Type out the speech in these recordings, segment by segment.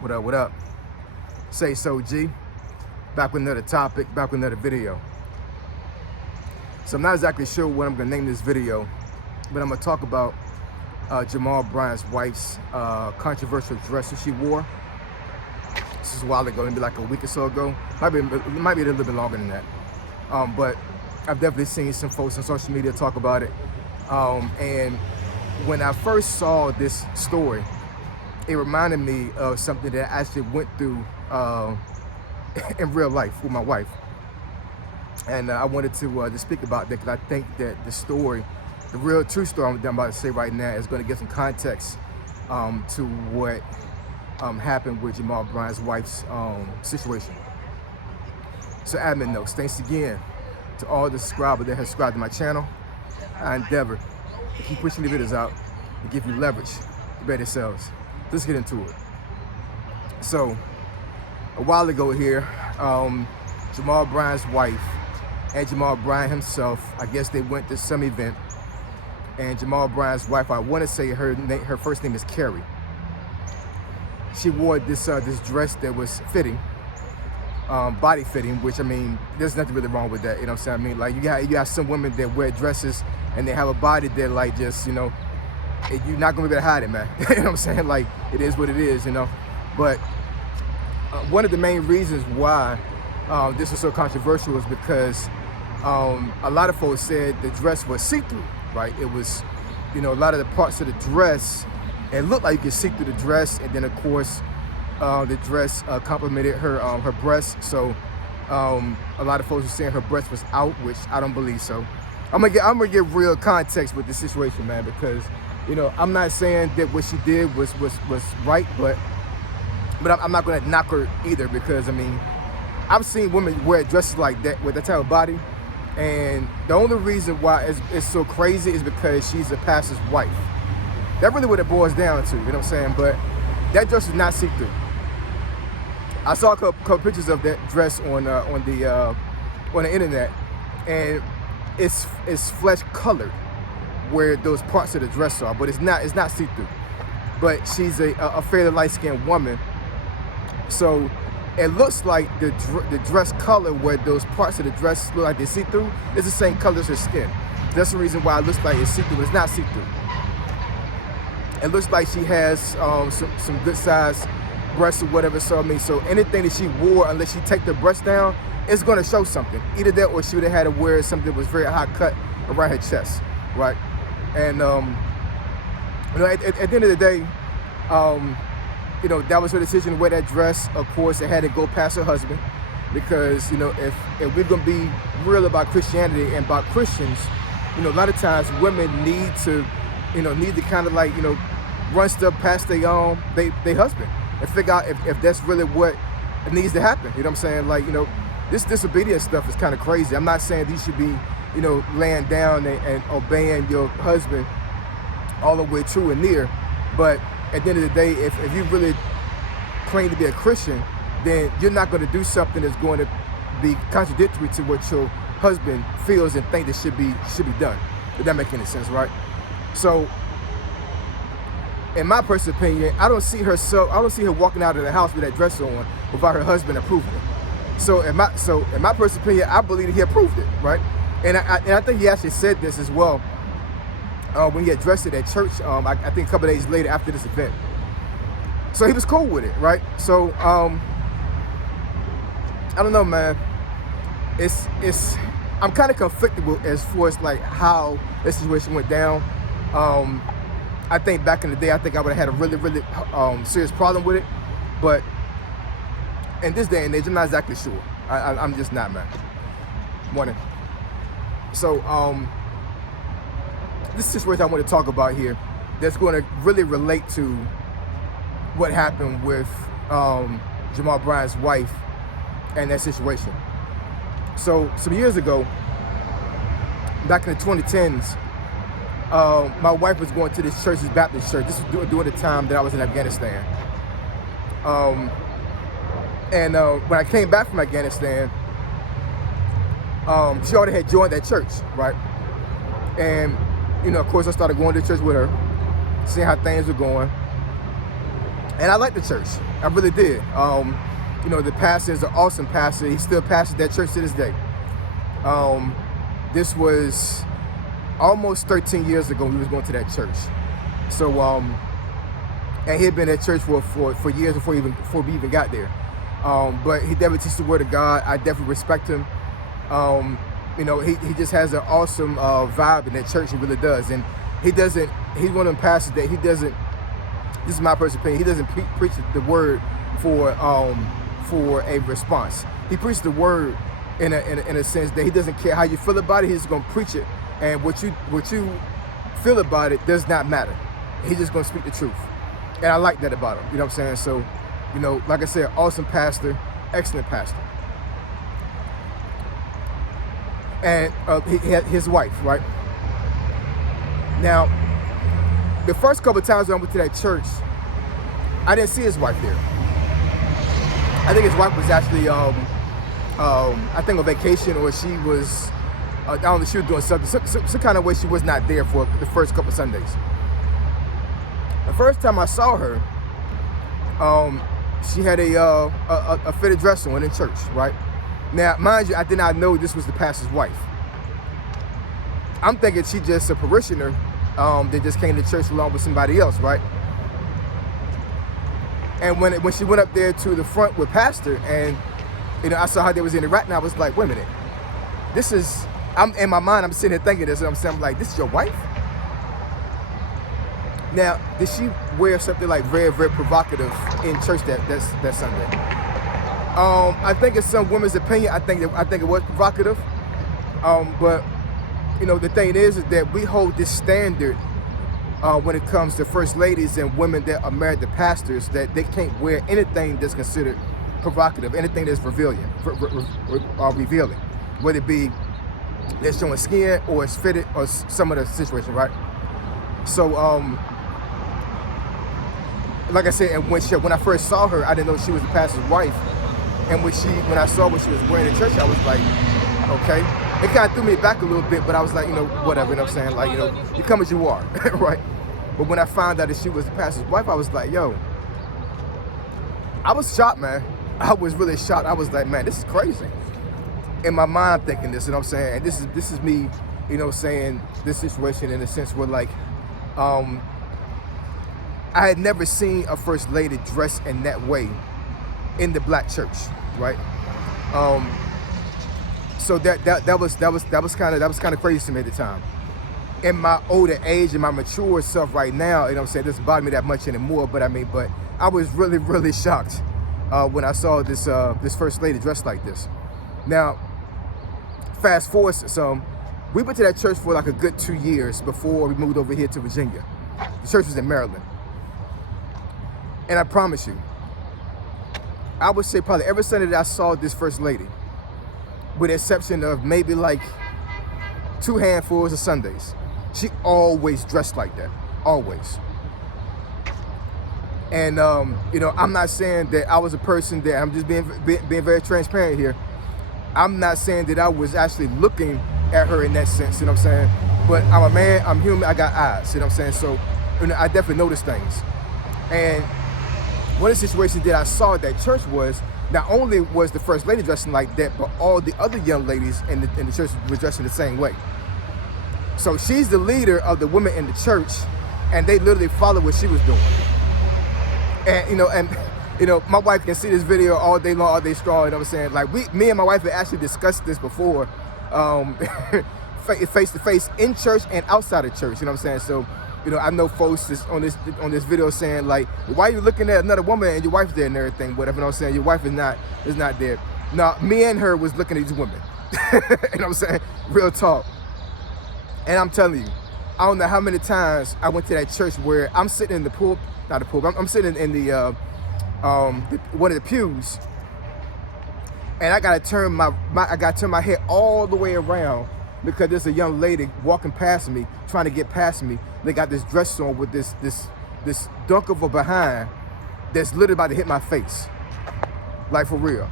What up, what up? Say so, G. Back with another topic, back with another video. So I'm not exactly sure what I'm gonna name this video, but I'm gonna talk about Jamal Bryant's wife's controversial dress that she wore. This is a while ago, maybe like a week or so ago. Might be a little bit longer than that. But I've definitely seen some folks on social media talk about it. And when I first saw this story, it reminded me of something that I actually went through in real life with my wife. And I wanted to speak about that because I think that the story, the real true story I'm about to say right now, is going to give some context to what happened with Jamal Bryant's wife's situation. So admin notes, thanks again to all the subscribers that have subscribed to my channel. I endeavor to keep pushing the videos out and give you leverage to better sales. Let's get into it. So a while ago here, Jamal Bryant's wife and Jamal Bryant himself, I guess they went to some event, and Jamal Bryant's wife, I want to say her first name is Carrie. She wore this dress that was fitting, body fitting, which I mean, there's nothing really wrong with that. You know what I'm saying? I mean, like you got some women that wear dresses and they have a body that like just, you know, you're not gonna be able to hide it, man. You know what I'm saying? Like it is what it is, you know. But one of the main reasons why this was so controversial is because a lot of folks said the dress was see-through, right? It was, you know, a lot of the parts of the dress, it looked like you could see through the dress, and then of course the dress complemented her breasts. So a lot of folks were saying her breast was out, which I don't believe so. I'm gonna get real context with this situation, man, because you know I'm not saying that what she did was right, but I'm not gonna knock her either, because I mean I've seen women wear dresses like that with that type of body, and the only reason why it's so crazy is because she's a pastor's wife. That's really what it boils down to, you know what I'm saying? But that dress is not see-through. I saw a couple pictures of that dress on the internet, and it's flesh colored where those parts of the dress are, but it's not see-through. But she's a fairly light-skinned woman, so it looks like the dress color where those parts of the dress look like they see-through is the same color as her skin. That's the reason why it looks like it's see-through. It's not see-through. It looks like she has some good size breasts or whatever. So I mean, so anything that she wore, unless she take the breast down, it's gonna show something. Either that, or she would have had to wear something that was very high cut around her chest, right? And you know, at the end of the day, you know, that was her decision to wear that dress. Of course, it had to go past her husband, because you know, if we're gonna be real about Christianity and about Christians, you know, a lot of times women need to kind of like, you know, run stuff past their husband and figure out if that's really what needs to happen. You know what I'm saying? Like, you know, this disobedience stuff is kind of crazy. I'm not saying you should be, you know, laying down and obeying your husband all the way true and near, but at the end of the day, if you really claim to be a Christian, then you're not going to do something that's going to be contradictory to what your husband feels and think that should be done. If that makes any sense, right? So, in my personal opinion, I don't see her walking out of the house with that dress on without her husband approving it. So, in my personal opinion, I believe that he approved it, right? And I think he actually said this as well when he addressed it at church. I think a couple of days later after this event. So he was cool with it, right? So I don't know, man. I'm kind of conflicted with as far as like how this situation went down. I think back in the day, I think I would have had a really serious problem with it, but in this day and age, I'm not exactly sure. I'm just not, man. Morning. So this situation I want to talk about here, that's going to really relate to what happened with Jamal Bryant's wife and that situation. So some years ago, back in the 2010s, my wife was going to this church, this Baptist church. This was during the time that I was in Afghanistan. And when I came back from Afghanistan, she already had joined that church, right? And, you know, of course, I started going to church with her, seeing how things were going. And I like the church. I really did. You know, the pastor is an awesome pastor. He still pastors that church to this day. This was almost 13 years ago we was going to that church. So, and he had been at church for years before we even got there. But he definitely teaches the word of God. I definitely respect him. You know, he just has an awesome vibe in that church. He really does. And he's one of them pastors that he doesn't, this is my personal opinion, he doesn't preach the word for a response. He preaches the word in a sense that he doesn't care how you feel about it. He's just gonna preach it, and what you feel about it does not matter. He's just gonna speak the truth, and I like that about him. You know what I'm saying? So, you know, like I said, awesome pastor, excellent pastor. And he had his wife, right? Now, the first couple of times when I went to that church, I didn't see his wife there. I think his wife was actually, I think on vacation, or she was, I don't know, she was doing something, some kind of way she was not there for the first couple of Sundays. The first time I saw her, she had a fitted dress on in church, right? Now, mind you, I did not know this was the pastor's wife. I'm thinking she just a parishioner that just came to church along with somebody else, right? And when she went up there to the front with pastor, and you know, I saw how they was interacting, I was like, wait a minute, this is, I'm in my mind, I'm sitting here thinking this, and I'm like, this is your wife? Now, did she wear something like very, very provocative in church that Sunday? I think it's some women's opinion. I think it was provocative. But you know, the thing is that we hold this standard when it comes to first ladies and women that are married to pastors, that they can't wear anything that's considered provocative, anything that's revealing, whether it be they're showing skin or it's fitted or some of the situation, right? So, like I said, and when I first saw her, I didn't know she was the pastor's wife. And when I saw what she was wearing in church, I was like, okay. It kind of threw me back a little bit, but I was like, you know, whatever, you know what I'm saying? Like, you know, you come as you are, right? But when I found out that she was the pastor's wife, I was like, yo, I was shocked, man. I was really shocked. I was like, man, this is crazy. In my mind, I'm thinking this, you know what I'm saying? And this is me, you know, saying this situation in a sense where, like, I had never seen a first lady dressed in that way in the black church, right? So that was kind of crazy to me at the time. In my older age and my mature self right now, you know what I'm saying, it doesn't bother me that much anymore, but I was really, really shocked when I saw this first lady dressed like this. Now, fast forward some, we went to that church for like a good 2 years before we moved over here to Virginia. The church was in Maryland. And I promise you, I would say probably every Sunday that I saw this first lady, with the exception of maybe like 2 handfuls of Sundays, she always dressed like that, always. And you know, I'm not saying that I was a person that, I'm just being very transparent here. I'm not saying that I was actually looking at her in that sense, you know what I'm saying? But I'm a man, I'm human, I got eyes, you know what I'm saying? So, you know, I definitely noticed things. And one of the situations that I saw at that church was, not only was the first lady dressing like that, but all the other young ladies in the church were dressing the same way. So she's the leader of the women in the church, and they literally followed what she was doing. And you know, my wife can see this video all day long, all day strong. You know what I'm saying? Like me and my wife had actually discussed this before, face to face in church and outside of church. You know what I'm saying? So, you know, I know folks on this video saying like, why are you looking at another woman and your wife's there and everything, whatever. You know what I'm saying? Your wife is not there. No, me and her was looking at these women. You know what I'm saying? Real talk. And I'm telling you, I don't know how many times I went to that church where I'm sitting in the pool, not the pool, I'm sitting in the one of the pews, and I gotta turn my head all the way around because there's a young lady walking past me, trying to get past me. They got this dress on with this dunk of a behind that's literally about to hit my face, like for real.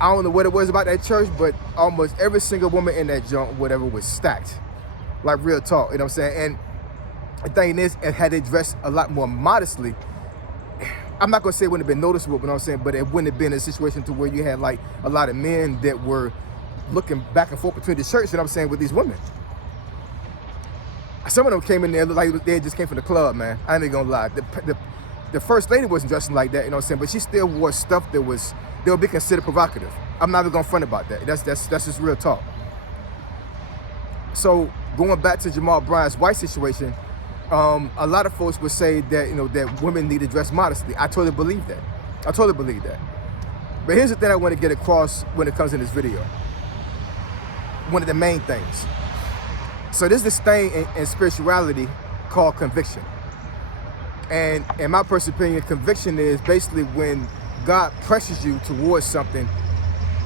I don't know what it was about that church, but almost every single woman in that junk, whatever, was stacked. Like real talk, you know what I'm saying? And the thing is, had they dressed a lot more modestly, I'm not gonna say it wouldn't have been noticeable, but I'm saying, but it wouldn't have been a situation to where you had like a lot of men that were looking back and forth between the church, and I'm saying, with these women. Some of them came in there looked like they just came from the club, man. I ain't even gonna lie. The first lady wasn't dressing like that, you know what I'm saying, but she still wore stuff that would be considered provocative. I'm not even gonna front about that. That's just real talk. So going back to Jamal Bryant's wife situation, a lot of folks would say that, you know, that women need to dress modestly. I totally believe that. I totally believe that. But here's the thing I want to get across when it comes in this video. One of the main things. So there's this thing in spirituality called conviction. And in my personal opinion, conviction is basically when God pressures you towards something,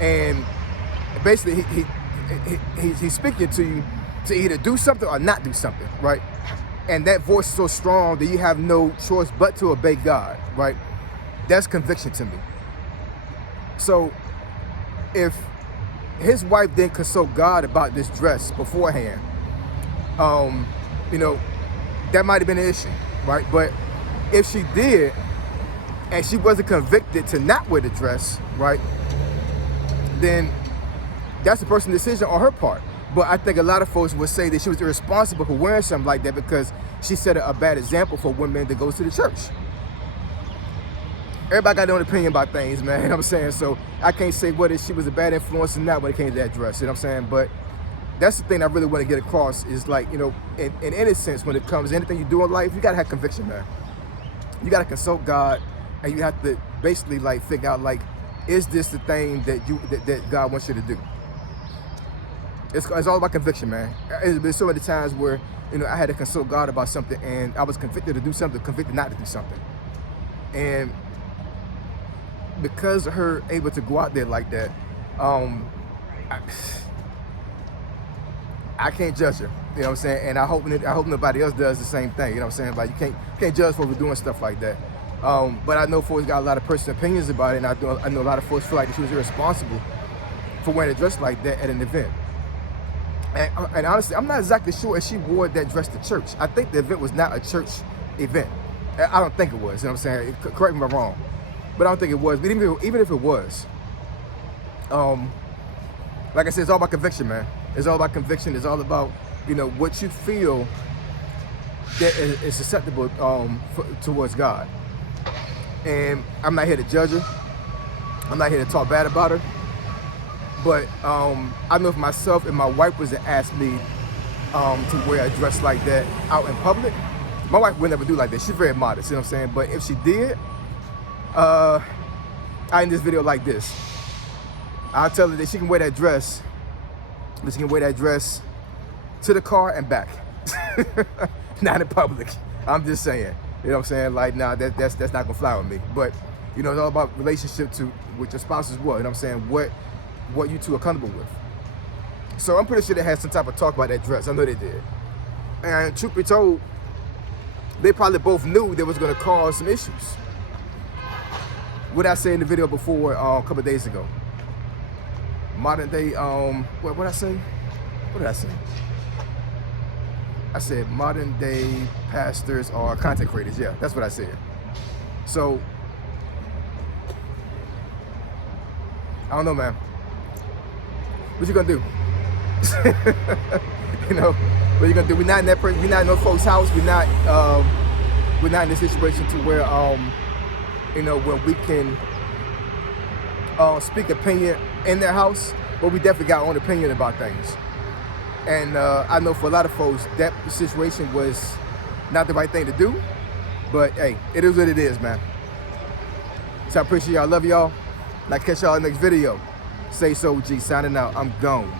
and basically he's speaking to you to either do something or not do something, right? And that voice is so strong that you have no choice but to obey God, right? That's conviction to me. So if his wife didn't consult God about this dress beforehand, you know, that might have been an issue, right? But if she did, and she wasn't convicted to not wear the dress, right, then that's a personal decision on her part. But I think a lot of folks would say that she was irresponsible for wearing something like that because she set a bad example for women that goes to the church. Everybody got their own opinion about things, man, you know what I'm saying? So I can't say whether she was a bad influence or not when it came to that dress, you know what I'm saying? But that's the thing I really want to get across is, like, you know, in any sense, when it comes to anything you do in life, you got to have conviction, man. You got to consult God, and you have to basically, like, figure out, like, is this the thing that God wants you to do? It's all about conviction, man. There's been so many times where, you know, I had to consult God about something, and I was convicted to do something, convicted not to do something. And because of her able to go out there like that, I can't judge her, you know what I'm saying? And I hope nobody else does the same thing, you know what I'm saying? Like, you can't judge folks for doing stuff like that. But I know folks got a lot of personal opinions about it, and I know a lot of folks feel like that she was irresponsible for wearing a dress like that at an event. And honestly, I'm not exactly sure if she wore that dress to church. I think the event was not a church event. I don't think it was, you know what I'm saying? Correct me if I'm wrong. But I don't think it was. But even if it was, like I said, it's all about conviction, man. It's all about conviction. It's all about, you know, what you feel that is susceptible towards God. And I'm not here to judge her. I'm not here to talk bad about her. But I know for myself, if my wife was to ask me to wear a dress like that out in public, my wife would never do like that. She's very modest, you know what I'm saying? But if she did, I end this video like this. I'll tell her that she can wear that dress, but she can wear that dress to the car and back. Not in public. I'm just saying. You know what I'm saying? Like, nah, that's not gonna fly with me. But, you know, it's all about relationship with your spouse as well. You know what I'm saying? What you two are comfortable with. So I'm pretty sure they had some type of talk about that dress. I know they did. And truth be told, they probably both knew that was gonna cause some issues. What I said in the video before a couple of days ago. Modern day, what did I say? What did I say? I said modern day pastors are content creators. Yeah, that's what I said. So, I don't know, man. What you gonna do? You know, what you gonna do? We're not in that person. We're not in no folks' house. We're not in a situation to where you know, when we can speak opinion in their house, but we definitely got our own opinion about things. And I know for a lot of folks, that situation was not the right thing to do, but hey, it is what it is, man. So I appreciate y'all, love y'all, and I'll catch y'all in the next video. Say so, G, signing out, I'm gone.